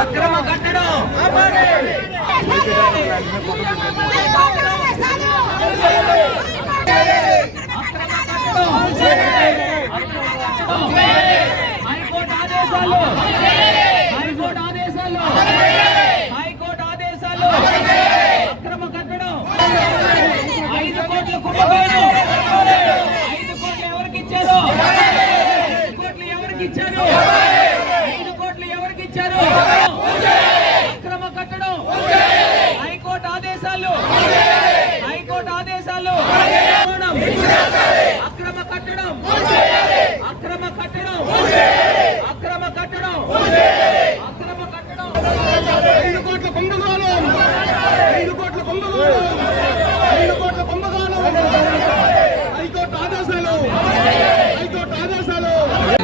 అక్రమ కట్టడం హైకోర్టు ఆదేశాలు అక్రమ కట్టడం 5 కోట్ల కుంభకోణం 5 కోట్లు ఎవరికి ఇచ్చారు 5 కోట్లు ఎవరికి ఇచ్చారు 5 కోట్లు ఎవరికి ఇచ్చారు అక్రమ కట్టడం హైకోర్టు ఆదేశాలు అక్రమ కట్టడం అక్రమ కట్టడం అక్రమ కట్టడం అక్రమ కట్టడం 5 కోట్ల కుంభకోణం 5 కోట్ల కుంభకోణం 5 కోట్ల కుంభకోణం హైకోర్టు ఆదేశాలు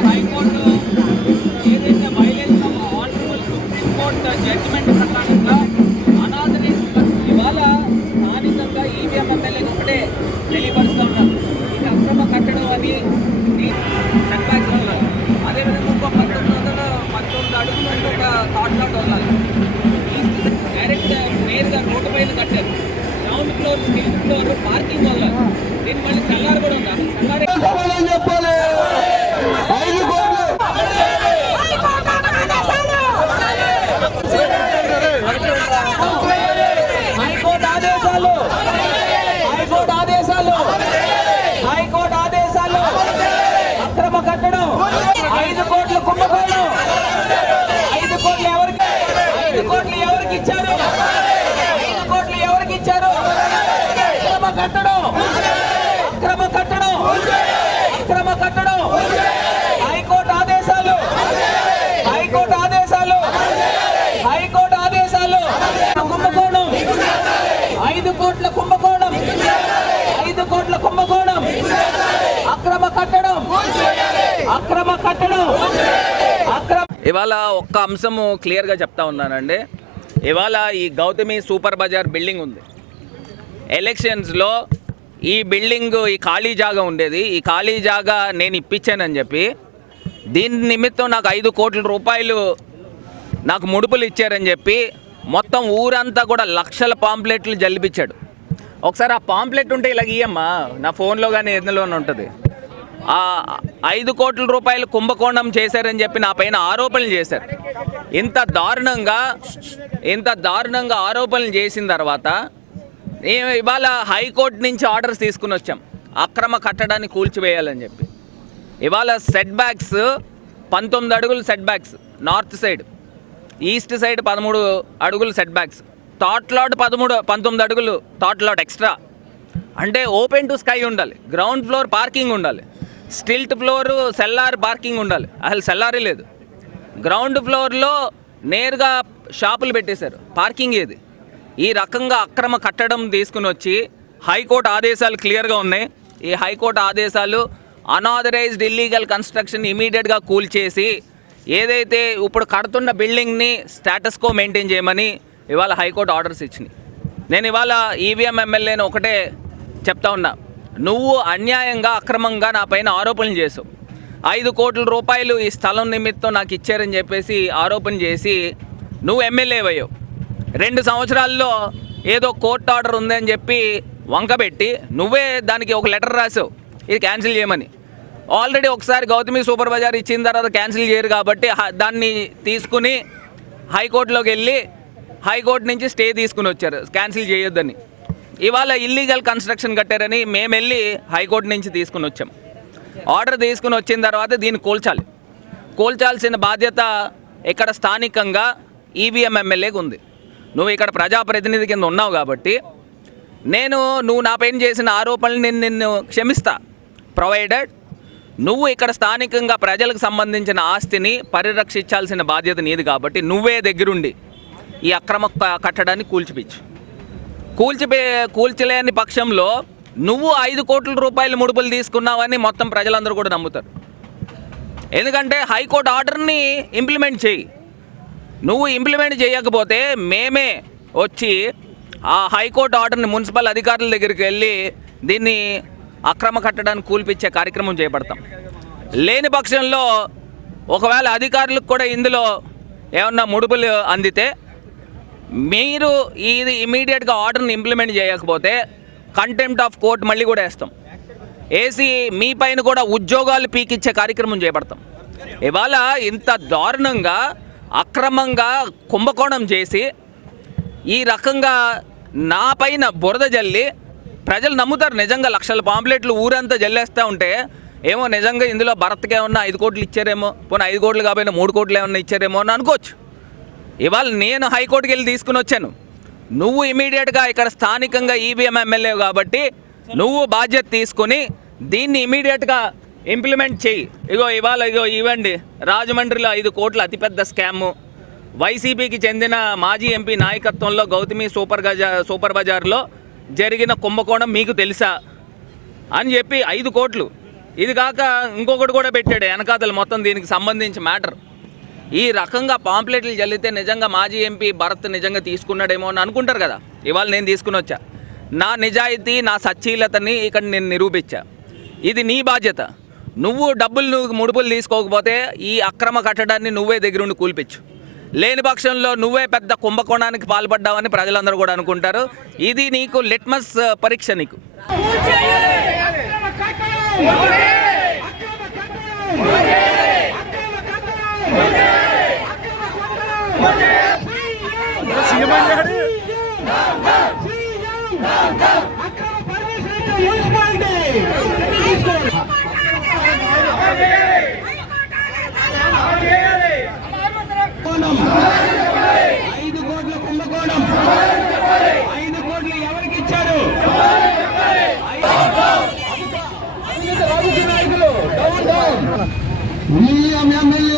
హైకోర్టు ఏదైతే violation of honourable supreme court judgement ప్రకారంగా అనాథరైజ్డ్ ఇవాళ స్థానికంగా ఈవీఎం ఎమ్మెల్యేని ఒకటే తెలియపరుస్తూ ఉన్నారు. ఇది అక్రమ కట్టడం అని సెట్బ్యాక్స్ వదలాలి. అదేవిధంగా ఇంకో 19 అడుగులు ఒక థాట్లాట్ వదలాలి. డైరెక్ట్ నేరుగా రోడ్డు పైన కట్టారు. Ground floor skill floor parking వదలాలి. దీని మళ్ళీ సెల్లార్ కూడా ఉందా? హైకోర్టు ఆదేశాలు అక్రమ కట్టడం 5 కోట్ల కుంభకోణం 5 కోట్లు ఎవరికి ఇచ్చారు 5 కోట్లు ఎవరికి ఇచ్చారు అక్రమ కట్టడం అక్రమ కట్టడం అక్రమ కట్టడం హైకోర్టు ఆదేశాలు కుంభకోణం 5 కోట్ల కుంభకోణం 5 కోట్ల కుంభకోణం అక్రమ కట్టడం అక్రమ కట్టడం ఇవాళ ఒక్క అంశము క్లియర్గా చెప్తా ఉన్నానండి. ఇవాళ ఈ గౌతమి సూపర్ బజార్ బిల్డింగ్ ఉంది. ఎలక్షన్స్లో ఈ బిల్డింగ్ ఈ ఖాళీ జాగా ఉండేది. ఈ ఖాళీ జాగా నేను ఇప్పించానని చెప్పి దీని నిమిత్తం నాకు 5 కోట్ల రూపాయలు నాకు ముడుపులు ఇచ్చారని చెప్పి మొత్తం ఊరంతా కూడా లక్షల పాంప్లెట్లు జల్లిపించాడు. ఒకసారి ఆ పాంప్లెట్ ఉంటే ఇలా ఇయ్యమ్మా, నా ఫోన్లో కానీ ఎందులోనే ఉంటుంది. ఆ 5 కోట్ల రూపాయలు కుంభకోణం చేశారని చెప్పి నా పైన ఆరోపణలు చేశారు. ఇంత దారుణంగా ఆరోపణలు చేసిన తర్వాత ఇవాళ హైకోర్టు నుంచి ఆర్డర్స్ తీసుకుని వచ్చాం అక్రమ కట్టడాన్ని కూల్చివేయాలని చెప్పి. ఇవాళ సెట్ బ్యాక్స్ 19 అడుగులు set backs north side, east side 13 అడుగులు సెట్ బ్యాక్స్, థాట్ లాట్ 19 అడుగులు థాట్ లాట్ ఎక్స్ట్రా. అంటే ఓపెన్ టు స్కై ఉండాలి, గ్రౌండ్ ఫ్లోర్ పార్కింగ్ ఉండాలి, స్టిల్ట్ ఫ్లోర్ సెల్లార్ పార్కింగ్ ఉండాలి. అసలు సెల్లారీ లేదు. గ్రౌండ్ ఫ్లోర్లో నేరుగా షాపులు పెట్టేశారు, పార్కింగ్ ఏది? ఈ రకంగా అక్రమ కట్టడం తీసుకుని వచ్చి హైకోర్టు ఆదేశాలు క్లియర్గా ఉన్నాయి. ఈ హైకోర్టు ఆదేశాలు అనాథరైజ్డ్ ఇల్లీగల్ కన్స్ట్రక్షన్ ఇమీడియట్గా కూల్చేసి ఏదైతే ఇప్పుడు కడుతున్న బిల్డింగ్ని స్టేటస్ కో మెయింటైన్ చేయమని ఇవాళ హైకోర్టు ఆర్డర్స్ ఇచ్చినాయి. నేను ఇవాళ ఈవీఎం ఎమ్మెల్యేని ఒకటే చెప్తా ఉన్నా, నువ్వు అన్యాయంగా అక్రమంగా నా పైన ఆరోపణలు చేసావు. 5 కోట్ల రూపాయలు ఈ స్థలం నిమిత్తం నాకు ఇచ్చారని చెప్పేసి ఆరోపణ చేసి నువ్వు ఎమ్మెల్యే అయ్యావు. 2 సంవత్సరాల్లో ఏదో కోర్టు ఆర్డర్ ఉందని చెప్పి వంకబెట్టి నువ్వే దానికి ఒక లెటర్ రాసావు ఇది క్యాన్సిల్ చేయమని. ఆల్రెడీ ఒకసారి గౌతమి సూపర్ బజార్ ఇచ్చిన తర్వాత క్యాన్సిల్ చేయరు కాబట్టి దాన్ని తీసుకుని హైకోర్టులోకి వెళ్ళి హైకోర్టు నుంచి స్టే తీసుకుని వచ్చారు క్యాన్సిల్ చేయొద్దని. ఇవాళ ఇల్లీగల్ కన్స్ట్రక్షన్ కట్టారని మేము వెళ్ళి హైకోర్టు నుంచి తీసుకుని వచ్చాం. ఆర్డర్ తీసుకుని వచ్చిన తర్వాత దీన్ని కూల్చాల్సిన బాధ్యత ఇక్కడ స్థానికంగా ఈవీఎం ఎమ్మెల్యేకి ఉంది. నువ్వు ఇక్కడ ప్రజాప్రతినిధి కింద ఉన్నావు కాబట్టి నువ్వు నా పైన చేసిన ఆరోపణలు నిన్ను క్షమిస్తా, ప్రొవైడెడ్ నువ్వు ఇక్కడ స్థానికంగా ప్రజలకు సంబంధించిన ఆస్తిని పరిరక్షించాల్సిన బాధ్యత నీది కాబట్టి నువ్వే దగ్గరుండి ఈ అక్రమ కట్టడాన్ని కూల్చలేని పక్షంలో నువ్వు 5 కోట్ల రూపాయలు ముడుపులు తీసుకున్నావని మొత్తం ప్రజలందరూ కూడా నమ్ముతారు. ఎందుకంటే హైకోర్టు ఆర్డర్ని ఇంప్లిమెంట్ చేయి. నువ్వు ఇంప్లిమెంట్ చేయకపోతే మేమే వచ్చి ఆ హైకోర్టు ఆర్డర్ని మున్సిపల్ అధికారుల దగ్గరికి వెళ్ళి దీన్ని అక్రమ కట్టడాన్ని కూల్పించే కార్యక్రమం చేపడతాం. లేని పక్షంలో ఒకవేళ అధికారులకు కూడా ఇందులో ఏమన్నా ముడుపులు అందితే మీరు ఇది ఇమీడియట్గా ఆర్డర్ని ఇంప్లిమెంట్ చేయకపోతే కంటెంప్ట్ ఆఫ్ కోర్ట్ మళ్ళీ కూడా వేసి మీ పైన కూడా ఉద్యోగాలు పీకిచ్చే కార్యక్రమం చేపడతాం. ఇవాళ ఇంత దారుణంగా అక్రమంగా కుంభకోణం చేసి ఈ రకంగా నా పైన బురద జల్లి ప్రజలు నమ్ముతారు. నిజంగా లక్షల పాంప్లెట్లు ఊరంతా జల్లేస్తూ ఉంటే ఏమో నిజంగా ఇందులో భరత్కి ఏమన్నా 5 కోట్లు ఇచ్చారేమో, పోనీ 5 కోట్లు కాకపోయినా 3 కోట్లు ఏమన్నా ఇచ్చారేమో అని అనుకోవచ్చు. ఇవాళ నేను హైకోర్టుకి వెళ్ళి తీసుకుని వచ్చాను. నువ్వు ఇమీడియట్గా ఇక్కడ స్థానికంగా ఈవీఎం ఎమ్మెల్యే కాబట్టి నువ్వు బాధ్యత తీసుకొని దీన్ని ఇమీడియట్గా ఇంప్లిమెంట్ చేయి. ఇవ్వండి రాజమండ్రిలో 5 కోట్ల అతిపెద్ద స్కాము, వైసీపీకి చెందిన మాజీ ఎంపీ నాయకత్వంలో గౌతమి సూపర్ బజార్లో జరిగిన కుంభకోణం మీకు తెలుసా అని చెప్పి 5 కోట్లు. ఇది కాక ఇంకొకటి కూడా పెట్టాడు వెనకాతలు మొత్తం దీనికి సంబంధించి మ్యాటర్. ఈ రకంగా పాంప్లెట్లు చల్లితే నిజంగా మాజీ ఎంపీ భరత్ నిజంగా తీసుకున్నాడేమో అని అనుకుంటారు కదా. ఇవాళ నేను తీసుకుని వచ్చా. నా నిజాయితీ నా సచ్చీలతని ఇక్కడ నేను నిరూపించా. ఇది నీ బాధ్యత. నువ్వు ముడుపులు తీసుకోకపోతే ఈ అక్రమ కట్టడాన్ని నువ్వే దగ్గరుండి కూల్పించు. లేని పక్షంలో నువ్వే పెద్ద కుంభకోణానికి పాల్పడ్డావని ప్రజలందరూ కూడా అనుకుంటారు. ఇది నీకు లిట్మస్ పరీక్ష. నీకు ఎమ్మెల్యే